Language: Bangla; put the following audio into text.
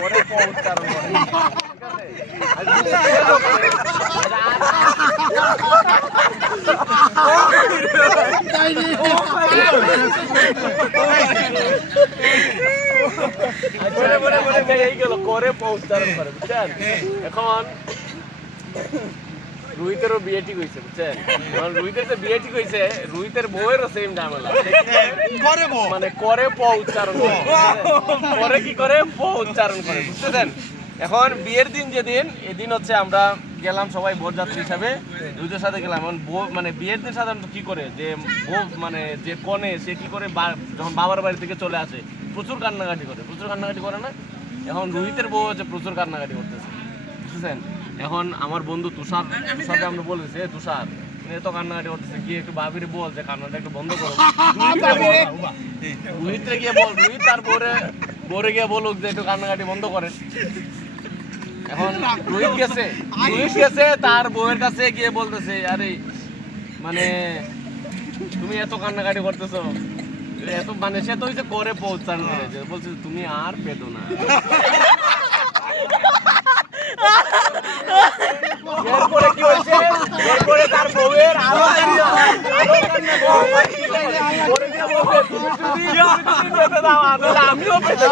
পরে প উচ্চারণ করে, ঠিক আছে? করে প উচ্চারণ করে, বুঝছেন? এখন রোহিতেরও বিয়ে ঠিক হয়েছে, বুঝছেন? রোহিতের যে বিয়ে ঠিক হয়েছে, রোহিতের বউয়েরও সেম ঝামেলা, মানে করে প উচ্চারণ করে, করে কি করে প উচ্চারণ করে, বুঝতেছেন? এখন বিয়ের দিন যেদিন, এদিন হচ্ছে আমরা গেলাম সবাই বরযাত্রী হিসাবে, রোহিতের সাথে গেলাম। এখন মানে বিয়ের দিন সাধারণত কি করে, যে বউ মানে যে কনে সে কি করে, যখন বাবার বাড়ি থেকে চলে আসে প্রচুর কান্নাকাটি করে না? এখন রোহিতের বউ হচ্ছে প্রচুর কান্নাকাটি করতেছে, বুঝতেছেন? এখন আমার বন্ধু তুষারকে আমরা বলেছি, তুষার এত কান্নাকাটি করতেছে, গিয়ে একটু বাবিরে বল যে কান্নাটা একটু বন্ধ করো। রোহিতরে গিয়ে বল, রোহিত তার বোরে গিয়ে বলুক যে একটু কান্নাকাটি বন্ধ করেন। এখন রোহিত গেছে তার বউয়ের কাছে গিয়ে বলতেছে, আরে মানে তুমি এত কান্নাকাটি করতেছো, এত মানে সে তো হইছে করে পৌঁছানো হয়েছে, বলছে তুমি আর পেতো না। এরপরে কি হয়েছে, এরপরে তার বউয়ের আরো আমিও পেতে